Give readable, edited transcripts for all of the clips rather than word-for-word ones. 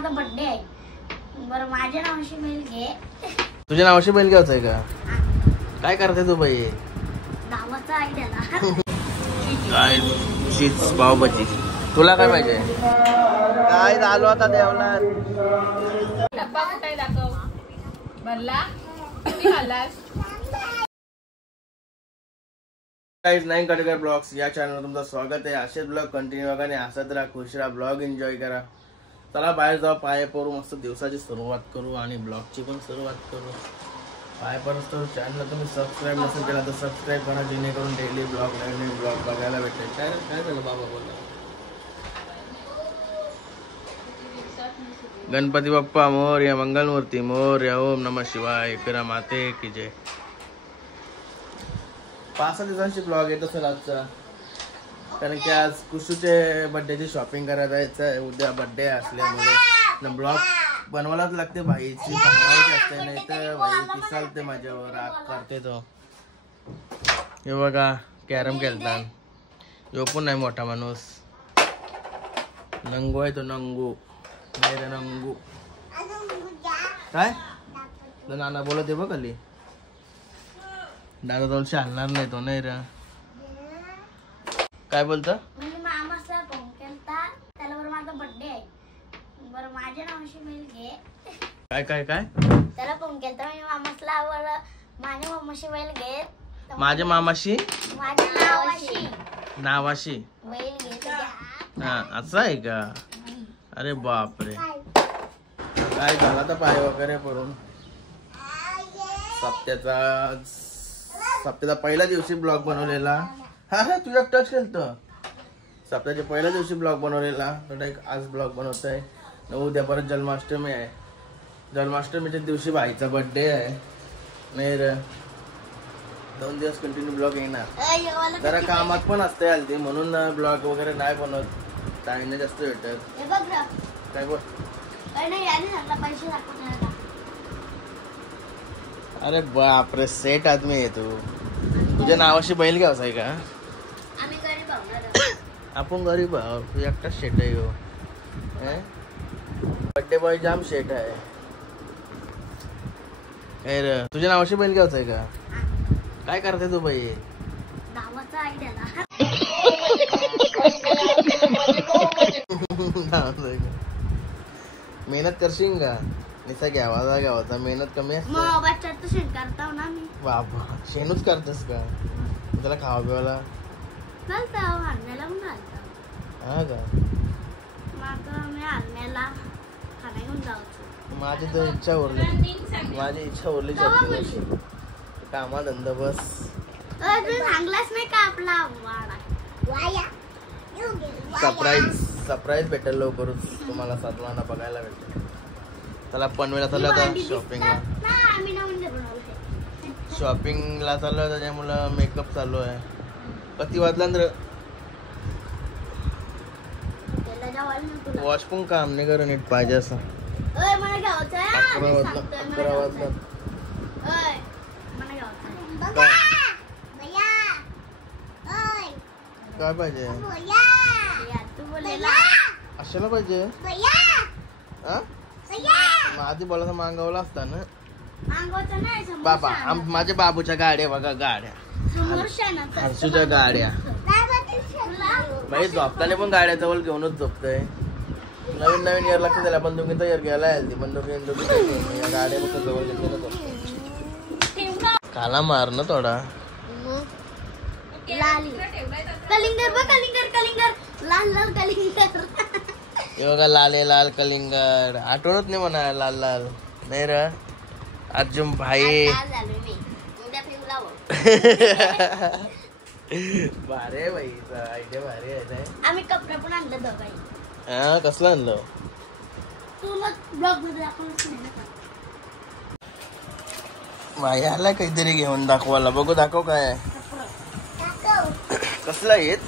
माझा बर्थडे आहे. बरं माझ्या नावाशी बैल घे. तुझ्या नावाशी बैल घ्यायचं आहे का? काय करते तू बाई? नावाचा आयडिया काय चीज पावभाजी. तुला काय पाहिजे? काय झालो आता देवला डब्बा कुठे दाखव. भरला किती खाल्लास? गाइस, नाइन कटकर ब्लॉग्स या चॅनलवर तुमचं स्वागत आहे. असेच ब्लॉग कंटिन्यू बघा आणि हसत राहा, खुश राहा, ब्लॉग एन्जॉय करा. चला बाहेर जाऊ, पाय पडू, मस्त दिवसाची सुरुवात करू आणि ब्लॉगची पण सुरुवात करू. पाय पडत तर चॅनलला तुम्ही सबस्क्राईब नसेल केला तर सबस्क्राईब करा, जेणेकरून डेली ब्लॉग नवीन ब्लॉग बघायला भेटेल. काय झालं बाबा बोलला? गणपती बाप्पा मोरया, मंगलमूर्ती मोरया, ओम नमः शिवाय, एकरा माते की जय. 5-6 दिवसांची ब्लॉग येत असेल आजचा, कारण की आज कुशूचे बर्थडेची शॉपिंग करायला जायचं आहे. उद्या बर्थडे असल्यामुळे ब्लॉग बनवायलाच लागते. भाईची बनवायची असते, नाही तर भाई पिसालते माझ्यावर, राग करते तो. हे बघा कॅरम खेळतात. यो पण नाही मोठा माणूस, नंगू आहे तो, नंगू नाही रे नंगू. काय नाना बोलत आहे बघ खाली. दादा तो चालणार नाही तो, नाही रे. काय बोलतं? मामाचा फोन केलता, त्याला बरं माझा बर्थडे आहे. बरं माझ्या नावाशी बैल घे. काय काय काय त्याला फोन केलता मी मामासला, बरं माझ्या मामाशी बैल घे. माझ्या मामाशी माझ्या नावाशी बैल घे. हा असं आहे का? अरे बापरे, काय झाला तर पाय वगैरे पडून. सप्त्याचा पहिल्या दिवशी ब्लॉग बनवलेला. हा तू एक टच केलतं. सप्त्याच्या पहिल्या दिवशी ब्लॉग बनवलेला, तर एक आज ब्लॉग बनवत आहे. उद्या परत जन्माष्टमी आहे. जन्माष्टमीच्या दिवशी भाईचा बर्थडे आहे, नाही रे. 2 दिवस कंटिन्यू ब्लॉग येणार. जरा कामात पण असते हल्दी, म्हणून ब्लॉग वगैरे नाही बनवत. टाइम जास्त भेटत. काय बोल? अरे बापरे, सेट आदमी आहे तू. तुझ्या नावाशी बैल घ्यायचा आहे का? आपण गरीब आहोत, तू एकटाच शेट आहे. बर्थडे बॉय जाम शेट आहे. काय रे, तुझ्या नावाशी बैल घ्यायचा आहे का? काय करते तू बाई? नावाचा आयडिया मेहनत करशील का? निसा घ्यावा मेहनत कमी असते. बाबा शेणूच करतेस का? त्याला खावा पिवायला हा का? माझी तर इच्छा उरली, माझी इच्छा उरली कामा धंदा बस. सरप्राईज भेटेल लवकरच तुम्हाला, सातवाना बघायला भेटेल. त्याला पनवेलला चालला होता शॉपिंगला चालू होता, त्यामुळं मेकअप चालू आहे. किती वाजला? वॉश पण काम नाही करू नीट पाहिजे असं. 11 वाजला. काय पाहिजे? अशाला पाहिजे. आधी बोलायचं मागवलं असता ना बाबा. माझ्या बाबूच्या गाड्या बघा, गाड्या हर्षूच्या गाड्या. भाई झोपताना पण गाड्या जवळ घेऊनच झोपतय. नवीन नवीन इयर लागते त्याला, बंदुकीचा इयर घ्यायला आहे. बंदुकी गाड्या फक्त जवळ घेतलेलं झोपते. काला मार ना थोडा. बघा लाले लाल कलिंगड. आठवणच नाही म्हणा लाल लाल, नाही र अर्जुन भाई. भारी भाई, आयडिया भारी आहे. आम्ही कपडे पण आणलं भाई. हा कसलं आणलं? भाई आला काहीतरी घेऊन दाखवायला. बघू दाखव काय कसला येत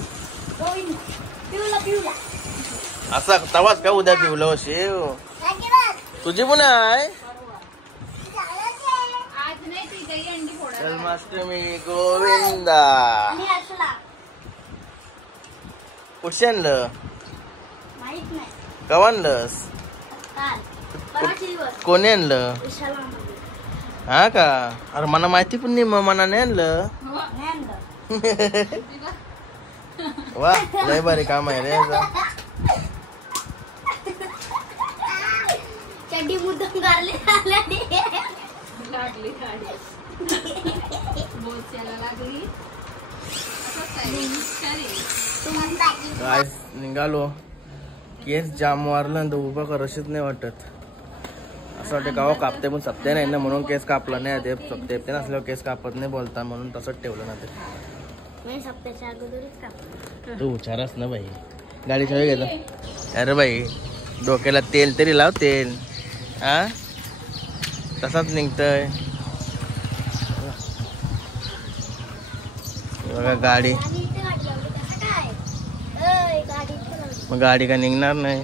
असा तवाच का? उद्या पिवलं शेव तुझी पण आहे. जन्माष्टमी गोविंदा. कुठे आणलं? कवा आणलंस? काल परवाचे दिवस कोणी आणलं? विशालामध्ये. हा का? अरे मला माहिती पण नाही, मग मला नाही आणलं. नाही आणलं. वा लय भारी काम आहे रे याचं. चड्डी मुद्दाम घालली लागली. लागली गाडी बोचायला लागली. असं काय काय निघालो, केस जाम मारलं तर उभं करशीच नाही वाटत. असं वाटतं गाव कापते पण सप्ते नाही ना, म्हणून केस कापला नाही. ते सप्ते नसल्यावर केस कापत नाही बोलता, म्हणून तसंच ठेवलं ना ते. मी सप्त्याच्या अगोदरच कापलं. तू हुशारच ना बाई. गाडी चावी घेतो. अरे बाई डोक्याला तेल तरी लाव, तेल. हा तसाच निघतंय बघा गाडी. आणि इथे गाडी लावली कसं काय? गाडी इथे लावली. मग गाडी का निघणार नाही.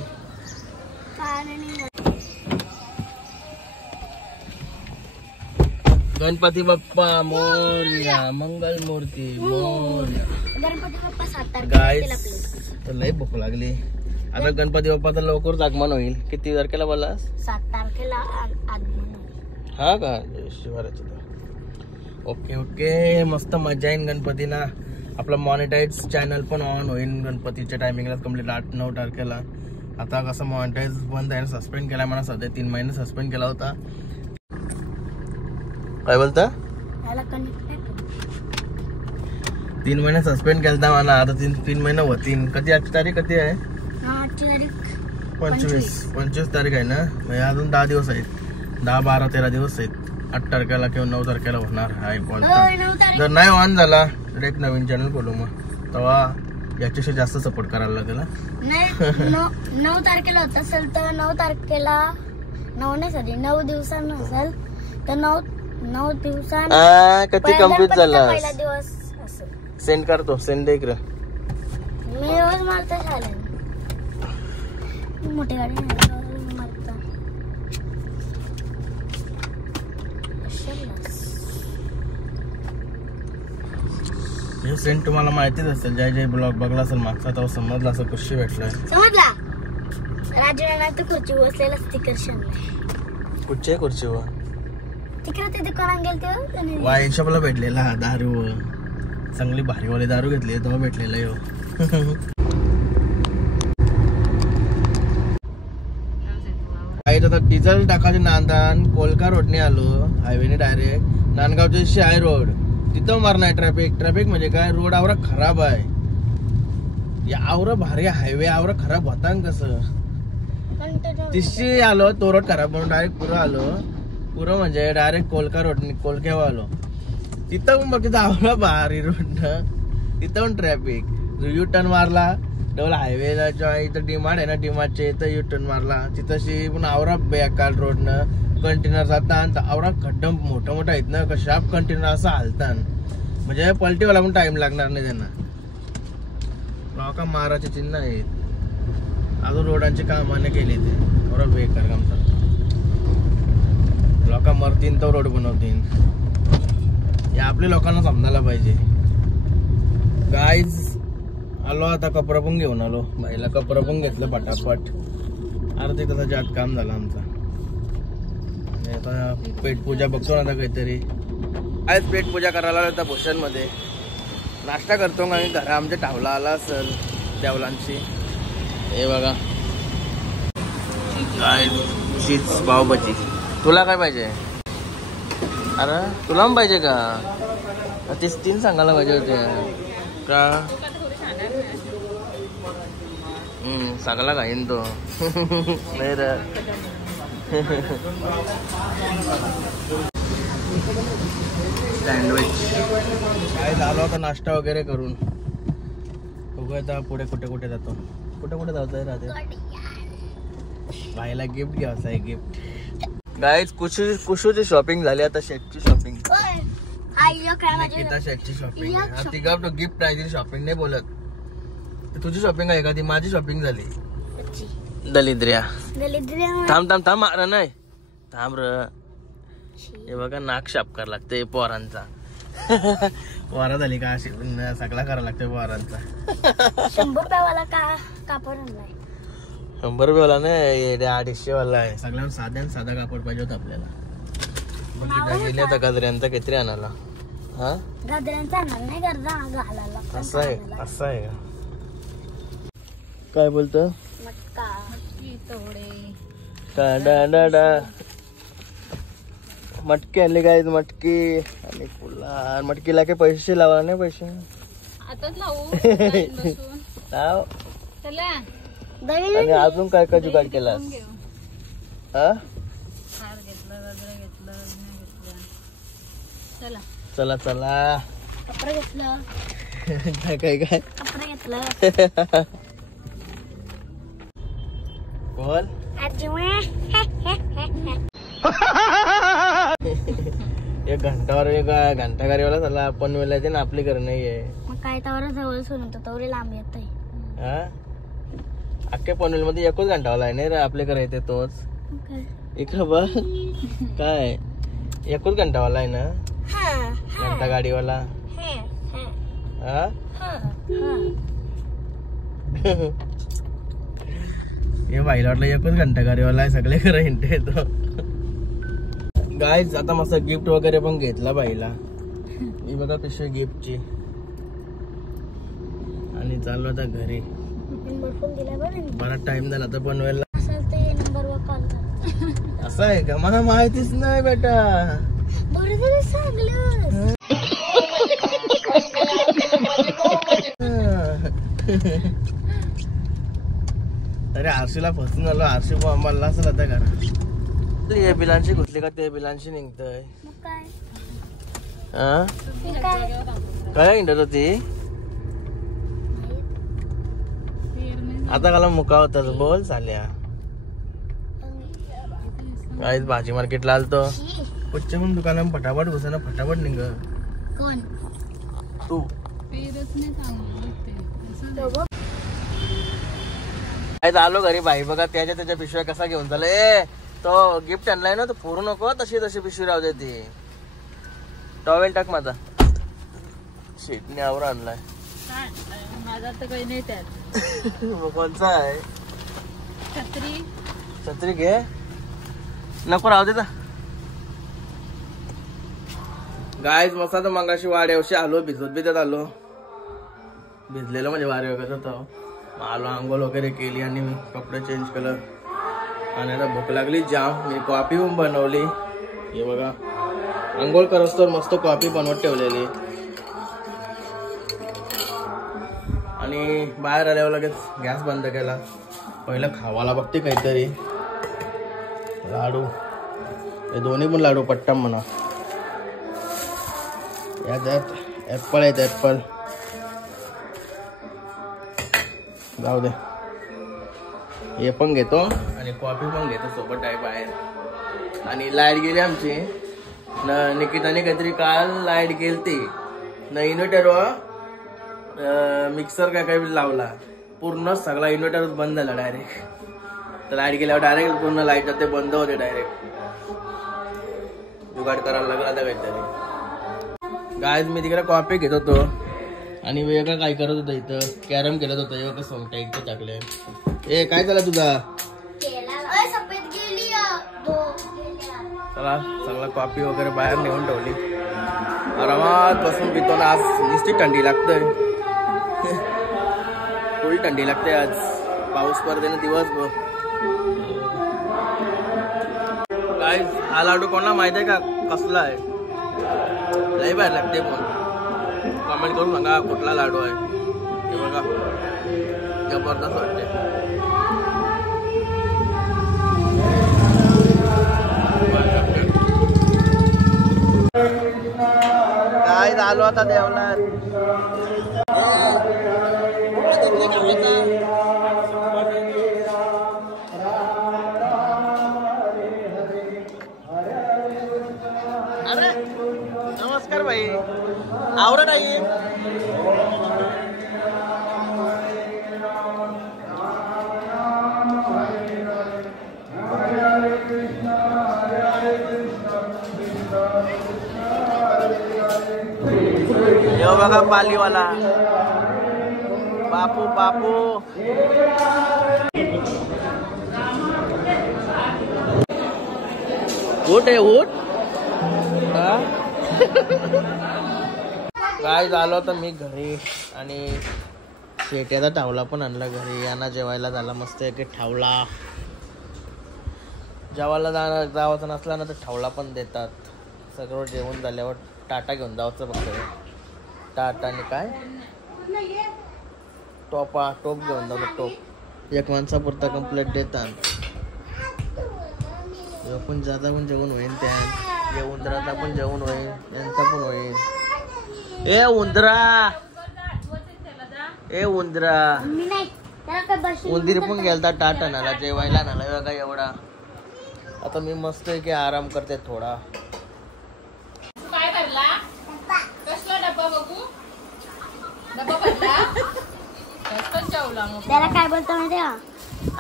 गणपती बाप्पा मोरया, मंगल मूर्ती मोरया. गणपती बाप्पा 7 तारखेला गाईस येतील आपले. तर लई भूक लागली आता. गणपती बाप्पाचं लवकरच आगमन होईल. किती तारखेला बोलास? 7 तारखेला आगमन. हा का? शिवाराची. ओके ओके, मस्त मजा येईल गणपतीला. आपला मॉनिटाईज चॅनल पण ऑन होईल गणपतीच्या टायमिंगला कम्प्लीट 8-9 तारखेला. आता कसं मॉनिटाईज बंद आहे, सस्पेंड केलाय मला सध्या. 3 महिने सस्पेंड केला होता. काय बोलता? याला कनेक्ट नाही करू. 3 महिने सस्पेंड केलता मला. आता 3 महिने होतील. कधी आजची तारीख कधी आहे? हा, आजची तारीख 25 तारीख आहे ना. म्हणजे अजून 10 दिवस आहेत. 10, 12, 13 दिवस आहेत. 8 तारखेला किंवा 9 तारखेला होणार आहे. 9 तारीख. जर नाही ऑन झाला तर एक नवीन चॅनल खोलू, मग तेव्हा याच्याशी जास्त सपोर्ट करायला लागेल. नाही 9 तारखेला होत असेल तर 9 तारखेला 9 नाही सॉरी 9 दिवसांना असेल तर 9 दिवसांना किती कम्प्लीट झाला? पहिला दिवस असेल. सेंड करतो. सेंड इकडे. मी रोज मारता शाळेत. मोठी गाडी नाही मारता. हे सेंड तुम्हाला माहितीच असेल. जय जय ब्लॉग बघला असेल मागचा, तेव्हा समजला असं कशी भेटलाय. समजला? राजूला तर खुर्ची बसलेला स्टिकर शानलाय. कुठच्या खुर्चीवर? तिकडे ते दुकानात गेलते वाईन शॉपला भेटलेला दारू. चांगली भारीवाली दारू घेतली तेव्हा भेटलेला यो. आता डिझेल टाकायचे नांदान कोलका रोडने आलो. हायवेने डायरेक्ट नांदगावचे शाय रोड. तिथं मारणार ट्रॅफिक म्हणजे काय? रोड आवरा खराब आहे. या आवरा भारी हायवे आवरा खराब होता कसं. तिशी आलो तो रोड खराब म्हणून डायरेक्ट पुरं आलो. पुरं म्हणजे डायरेक्ट कोलका रोड कोलक्यावर आलो. तिथं पण बघ तिथं आवरा भारी रोड. तिथं पण ट्रॅफिक. यू टर्न मारला डबल हायवेला इथं डिमांड आहे ना, डिमांडचे इथं यू टर्न मारला. तिथंशी पण आवरा बेकार रोडनं कंटेनर जातात. आवरा खड्डा मोठं मोठं आहेत ना, शार्प कंटेनर असं हालतात. म्हणजे पलटीवाला पण टाइम लागणार नाही त्यांना. लोका माराचे चिन्ह आहेत. अजून रोडांची कामाने केली ते बरोबर बेकार काम चालतं. लोक मरतीन तर रोड बनवतील. हे आपल्या लोकांना समजायला पाहिजे. गाईज आलो आता कपडा पण घेऊन आलो. बाईला कपडा पण घेतलं पटापट. अर्धी तासाच्या आत काम झालं आमचं. आता पेट पूजा बघतो ना आता काहीतरी. आज पेट पूजा करायला होता भूषण मध्ये. नाश्ता करतो का मी घरा आमच्या टावला आला असेल देवलांची. हे बघा काय चीज पावभाजी. तुला काय पाहिजे? अरे तुला पण पाहिजे का? तेच 3 सांगायला पाहिजे होते का? सांगायला का येईन तो. नाही रे सँडविच काय झालं आता नाश्ता वगैरे करून. बघूया आता पुढे कुठे कुठे जातो. कुठे जातोय राहते. बाईला गिफ्ट घ्यायचं आहे. गिफ्ट गाईज कुशूची शॉपिंग झाली. आता शेटची शॉपिंग. शेटची शॉपिंग ती गिफ्ट आहे. ती शॉपिंग नाही बोलत. तुझी शॉपिंग आहे का? ती माझी शॉपिंग झाली. दलिद्र्या थांब मारा नाही थांब र. हे बघा नाक शाप करायला लागते पोरांचा. पोरा झाली का अशी सगळा करायला लागते पोरांचा. 100 रुपयावाला कापड आणलाय. 100 रुपये वाला नाही 250 वाला आहे. सगळ्यांना साधा कापड पाहिजे होता आपल्याला. गेले आता गजऱ्यांचा किती आणाला. हा गजऱ्यांचा नाही गरजा घालायला. असं आहे का. काय बोलतो मटका मटकी आणली काय मटकी आणि फुला मटकीला काय पैसे लावा नाही पैसे आताच लावू लाव. चला आणि अजून काय काय जुगाड केलास. हा चला चला कपडे घेतलं काय कपडे घेतलं. बोल एक घंटा गाडीवाला झाला आपण वेळेला ना आपली घर नाहीये. मग काय तर जवळ सोडून तवरे लांब येत हा अख्ख्या पनवेल मध्ये एकच घंटावाला आहे नाही रे आपल्या घर येते तोच. इकडं बघ काय एकच घंटावाला आहे ना घंटा गाडीवाला. हा हे बाईला वाटलं एकच घंटा गाडीवाला आहे सगळे खरं हिंटे येतो. गाईज आता मस्त गिफ्ट वगैरे पण घेतला बाईला. मी बघा पिशवी गिफ्टची आणि चाललो आता घरी. बराच टाइम झाला आता पनवेलला. असं आहे का मला माहितीच नाही बेटा. अरे आरशीला फसून आलो. आरशी मला असेल आता करा. हे बिलांशी घुसली का ते बिलांशी निघतय. काय निघत होती आता काला मुका होता बोल चाल्या. काहीच भाजी मार्केटला आलतो पुच्छ म्हणून दुकानात फटाफट घुसा ना फटाफट निघ. कोण तू आलो घरी बाई बघा त्याच्या पिशव्या कसा घेऊन चालले. तो गिफ्ट आणलाय ना तो फोडू नको तशी पिशवी राहू दे. ती टॉवेल टाक माझा शेटने आवर आणलाय. माझा तर काही नाही त्यात. कोणचा आहे छत्री घे नको राहू दे. गायच मस्त तर मगाशी वाड्यावशी आलो भिजत आलो. भिजलेलं म्हणजे वारे वगैरे होतं. आलो आंघोळ वगैरे केली आणि कपडे चेंज केलं आणि आता भूक लागली जाम. मी कॉफी पण बनवली. हे बघा आंघोळ करत तर मस्त कॉफी बनवत ठेवलेली आणि बाहेर आल्यावर लगेच गॅस बंद केला. पहिलं खावाला बघते काहीतरी लाडू. हे दोन्ही पण लाडू पट्टम म्हणा. यात ऍपल आहेत ऍपल जाऊ दे. हे पण घेतो आणि कॉफी पण घेतो सोबत आहे बाहेर. आणि लाईट गेली आमची निकिताने काहीतरी काल लाईट गेली ती न इन्व्हर्टरवर मिक्सर काय काही लावला पूर्ण सगळा इन्व्हर्टर बंद झाला डायरेक्ट. तर लाईट गेल्यावर डायरेक्ट पूर्ण लाईट जाते बंद होते डायरेक्ट. जुगाड करायला लागला आता काहीतरी. गायज मी तिकडे कॉफी घेत होतो आणि वेगळं काय करत होतं इथं कॅरम खेळत होतं. एवढं सोंगट्या इथं टाकले. ए काय झालं तुझा. चला चांगला कॉफी वगैरे बाहेर नेऊन ठेवली. आरामात बसून पितो ना. आज नुसती थंडी लागतंय. थोडी थंडी लागते आज. पाऊस पडते ना दिवसभर. काय हा लाडू कोणाला माहित आहे का कसला आहे. लई बाहेर लागते पण कमेंट करून सांगा कुठला लाडू आहे. हे बघा जबरदस्त वाटते. काय झालो आता देवला. अरे नमस्कार भाई आवरत आहे. यो बघा पालीवाला बापू उठ आहे उठ. काय झालं तर मी घरी आणि शेट्याचा ठावला पण आणला घरी. यांना जेवायला झाला मस्त एक ठावला. जेवायला जावायचं नसला ना तर ठावला पण देतात. सगळं जेवण झाल्यावर टाटा घेऊन जायचं फक्त. टाटाने काय टोप घेऊन जातो. टोप एक माणसापुरता कंप्लीट देतात. पण जाता पण जेवण होईल. त्या उंदराचा पण जेवण होईल. यांचा पण होईल. ए उंदरा उंदीर पण गेलता टाटा नाला जेवायला नाला बघा एवढा. आता मी मस्त आहे की आराम करते थोडा. काय करला कसला डब्बा बघू डब्बा भरला कसं जेवला मग त्याला काय बोलतो माहिती का?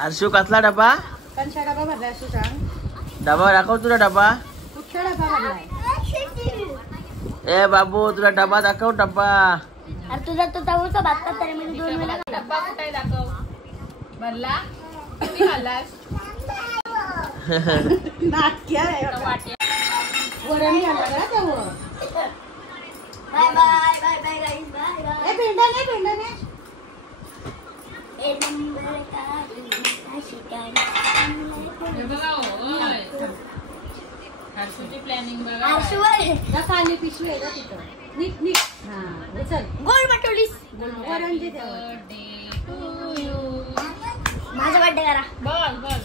हर्षू कसला डबा कंचा डब्बा भरला असू सांग डबा दाखव तुला डबा. कुठचा डब्बा भरलाय ए बाबू तुला डबा दाखव डबा. अरे तुझा तो तवचा बातका तरी मी 2 वेळा डब्बा कुठे दाखव भरला तुम्ही खाल्लास नाटक्या वरणी आला का तेव्हा. बाय बाय बाय बाय गाईस बाय बाय. भेंडाने ए नंबर का शिकारी हर्षूची प्लॅनिंग बघा. आशुवर खाली पिशवी आहे का तिथं नीट नीट हा उचल गोल मटोलीस. Birthday to you. माझा बर्थडे करा. बोल बोल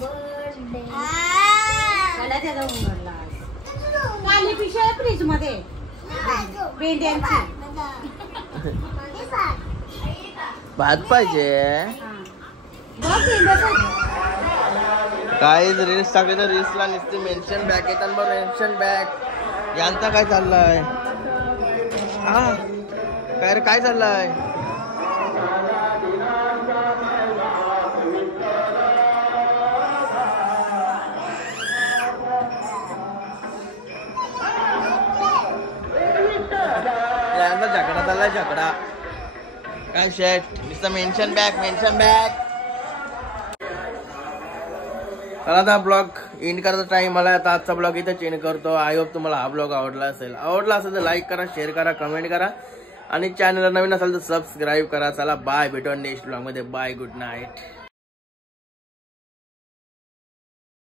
बर्थडे मला त्याचा उमरला खाली पिशवी आहे फ्रीज मध्ये भेंड्यांची. भात पाहिजे. काय रील्स टाकले तर रील्सला नुसते मेन्शन बॅक येतात. बरं मेन्शन बॅक यांचा काय चाललाय. हा काय रे काय चाललंय. यांचा झगडा चाललाय झगडा. काय शेट नुसतं मेन्शन बॅक मेन्शन बॅक. आता ब्लॉग एंड करायचा टाइम आला. आता आजचा ब्लॉग इथं चेंज करतो. आय होप तुम्हाला हा ब्लॉग आवडला असेल. आवडला असेल तर लाईक करा, शेअर करा, कमेंट करा आणि चॅनलला नवीन असेल तर सबस्क्राईब करा. चला बाय, भेटू नेक्स्ट ब्लॉग मध्ये. Bye, good night.